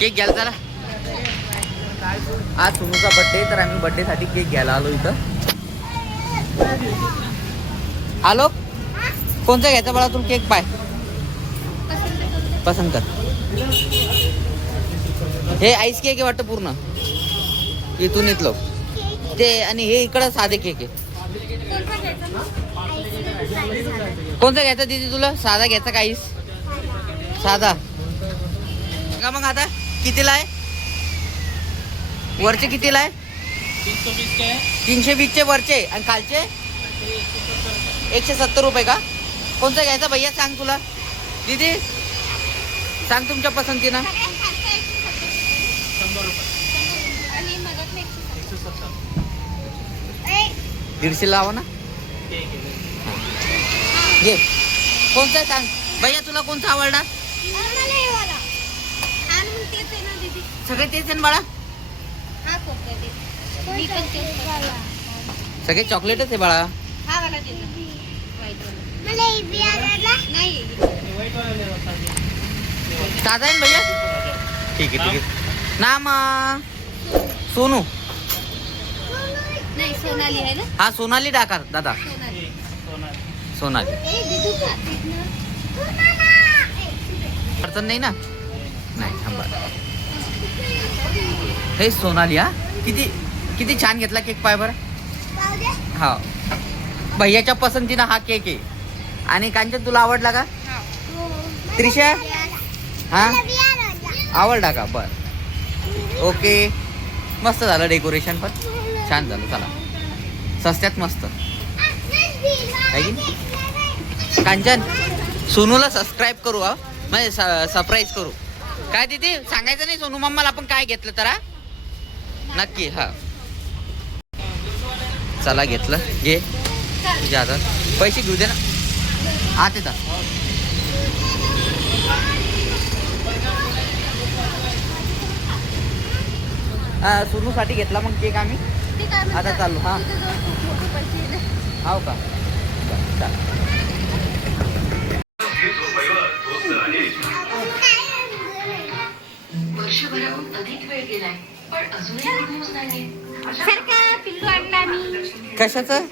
Cake घ्यायला चला. आज तुमचा बड्डे तर आम्ही बड्डेसाठी केक घ्यायला आलो इथं. आलो? कोणता घ्यायचा बाळा तू केक पाय? पसंत कर. हे आईस केक आहे वाटतं पूर्ण. इथून इथलं. ते आणि हे इकडं साधे केक आहे. कोणता घ्यायचा दीदी तुला? साधा घ्यायचा का आईस साधा. का मग आता? कितीला आहे? वरचे कितीला आहे? तीनशे वीसचे. वरचे. आणि खालचे? एकशे सत्तर रुपये का? कोणता घ्यायचा भैया? सांग तुला. दीदी सांग तुमच्या पसंतीनं. दीडशे लावा ना. घे. कोणता आहे? सांग. भैया तुला कोणता आवडणार? सगळे तेच आहे. बाळा सगळे चॉकलेटच आहे बाळा. दादा भैया? ठीक आहे ठीक आहे. सोनू. नाही सोनाली हा सोनाली डाकार दादा. सोनाली. अडचण नाही ना? नाही थांबा. हे सोनाली हा? किती किती छान घेतला केक पाय बरं. हा. भैयाच्या पसंतीनं हा केक आहे. आणि कांचन तुला आवडला का? त्रिशा? हा? आवडला का? बर. ओके. मस्त झालं डेकोरेशन पण. छान झालं चला. सस्त्यात मस्त? कांचन सोनूला सबस्क्राईब करू हा? म्हणजे सरप्राईज करू. काय तिथे सांगायचं नाही सोनू मम्माला आपण काय घेतलं तर हा? नक्की हा. चला घेतलं. घे. तुझ्या हातात. पैसे घेऊ दे ना. आत येतात सोनूसाठी घेतला मग केक आम्ही? आता चालू, हा. हाव का? वर्षभराहून अधिक वेळ गेलाय पण अजूनही गुड न्यूज नाहीये पिल्लू आणलं आम्ही कशाचं?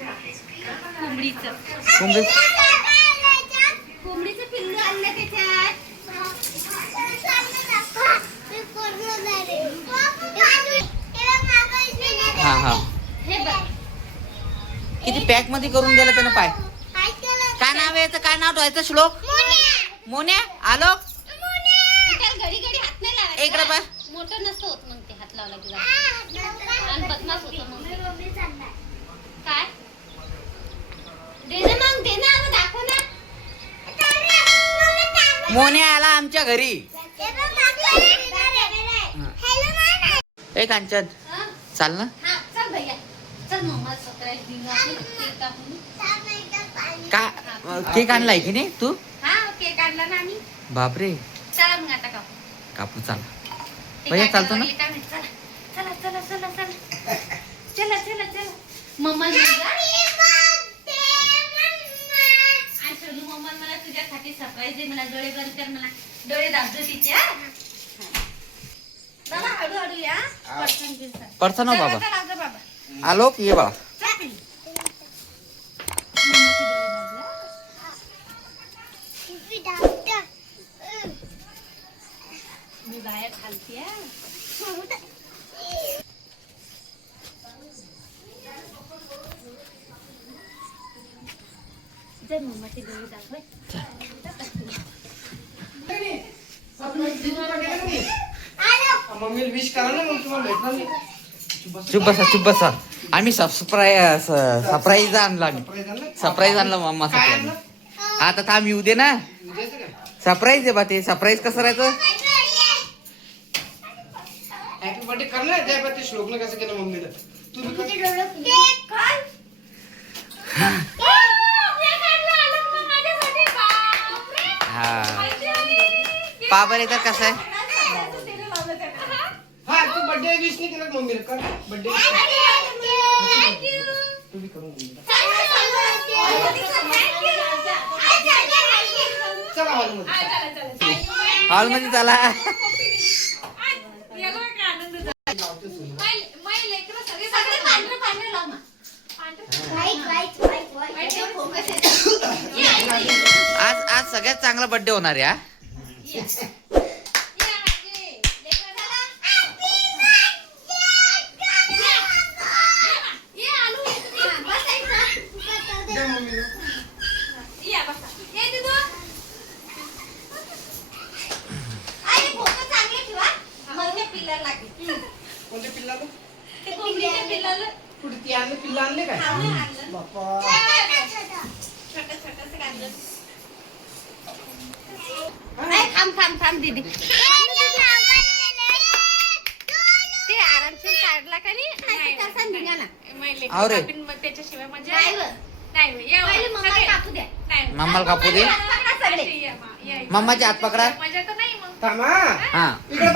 कोंबडीचं. कोंबडी? कोंबडीचं पिल्लू आणलं त्याच्यात. हा हा. हे बघ. किती पॅकमध्ये करून दिलं त्यानं पाय. काय नाव आहे याचं? काय नाव? ठेवायचं श्लोक? मोन्या. आलो इकडे बा. मोठं नसतं होत मग ते हात लावला की. आणि बदमाश होतं मग. काय? दे ना मग दे ना मग दाखव ना. मोन्या आला आमच्या घरी. ए कांचन. हं? चाल ना. हा चल भैया. चल मम्मा सरप्राईज देऊ आपण केक कापून का केक आणलाय की नाही तू? हा केक आणला ना आम्ही. बापरे. चला मग आता कापू kapu cala. Bayar cala tuh na? Jalan-jalan, बाहेर खालती जर मम्माचे डोळे दाखव मम्मीला विश करा ना मग तुम्हाला भेटणार नाही. चुप बसा चुप बसा. आम्ही सरप्राईज सरप्राईज आणला आम्ही? सरप्राईज आणलं? मम्मा काय आणलं? आता थांब येऊ दे ना? सरप्राईज आहे बा ते. सरप्राईज कसं राहायचं? Happy birthday. कर ना जय ते श्लोकनं कसं केलं मम्मीला तू बी कर. हा. पाबर येतात कसं आहे? हा? तू बर्थडे विश नाही केलं मम्मीला? कर. बर्थडे करून. चला हॉलमध्ये हॉलमध्ये चला. आज आज सगळ्यात चांगला बर्थडे होणार आहे थांब थांब थांब दीदी. ते आरामशीर काढला का नाही? तसा निघाला. त्याच्याशिवाय म्हणजे नाही व. नाही या पहिले मग, मम्माला सगळे. कापू द्या. नाही. मम्माला कापू दे. अशी या, मा, या. मम्माचे हात पकडा. मजा तर नाही मग. थांबा. हा. इकडे.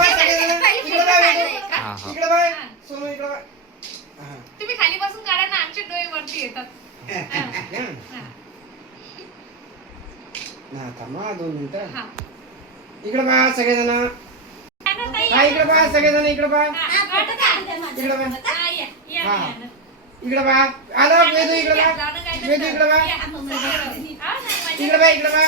हा हा. इकडे बाय. सोनू इकडे बाय. हा. तुम्ही खाली बसून काढा ना आमचे डोळे वरती येतात. हा, थांबा दोन मिनिटं. हा. इकडे बा सगळेजण. हा ना, इकडे बा सगळेजण इकडे हा, माझा. इकडे हा, हा. ना. इकडे बा आलं वेदू इकडे वेदू इकडे हा ना, मजा इकडे बा इकडे बा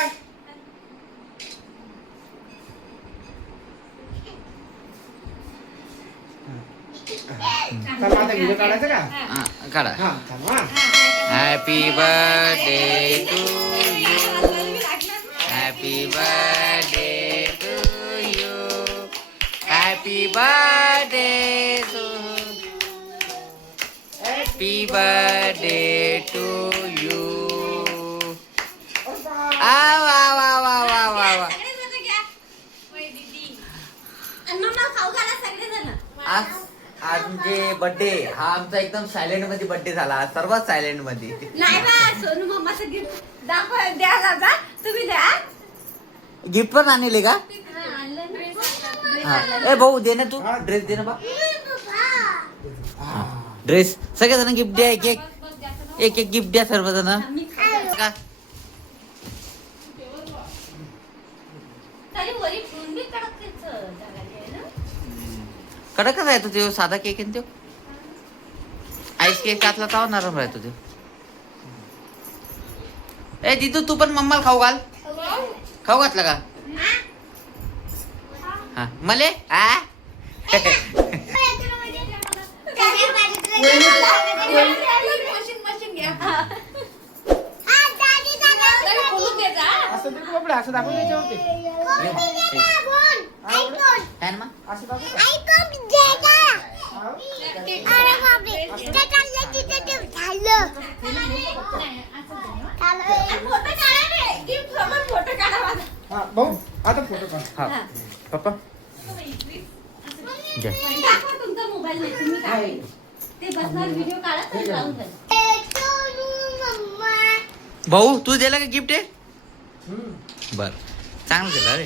आता व्हिडिओ काढायचा का? हा, काढा. हा थांबा. Happy birthday to you happy birthday to you happy birthday to happy birthday to you आ वा वा वा वा वा वा सगळेजण घ्या. वय दीदी. आणि मम्माला खाऊ घाला सगळेजण. आज आज म्हणजे बर्थडे हा आमचा एकदम सायलेंटमध्ये बर्थडे झाला. आज सर्वात सायलेंटमध्ये. नाही बा सोनू मम्माचं गिफ्ट दाखव द्यायला जा. तुम्ही द्या. गिफ्ट पण आणले का? हा. हा ए भाऊ दे ना तू. ड्रेस दे ना बा. ड्रेस सगळेजण गिफ्ट द्या. एक एक. एक एक गिफ्ट द्या सर्वजण. का कडकच आहे तो त्यो साधा केक आहे ना त्यो? आईस केक घातला तर नरम राहतो त्यो. ए दिदू तू पण मम्माला खाऊ घाल. खाऊ घातला का? हा. मले? आ? मशीन मशीन घ्या तरी बोलून दे जा बापडे असं दाखवून काय ना असं दाखवू का? हा? हा भाऊ आता फोटो काढ. हा. पप्पा? घ्या. दाखवा तुमचा मोबाईल नाही तुम्ही काढा. ते बसणार व्हिडिओ काढत आणि राहून जाईल. भाऊ तू दिला का गिफ्ट आहे हम्म. बर. चांगलं दिलं रे.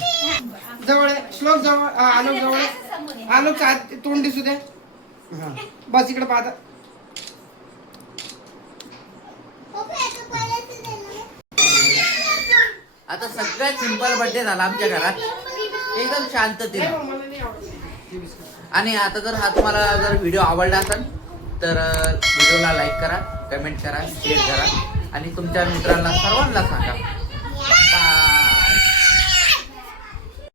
जवळ आहे. श्लोक जवळ. आ, आलोक जवळ आहे. आलोकचा तोंड दिसू दे हा. बस इकडे पाहता. आता सगळ्यात सिंपल बर्थडे झाला आमच्या घरात. एकदम शांततेने नाही भाऊ, मला नाही आवडत. हे बिस्किट. आणि आता जर हा तुम्हाला जर व्हिडिओ आवडला असेल तर व्हिडिओला लाईक करा कमेंट करा शेअर करा. आणि तुमच्या मित्रांना सर्वांना सांगा.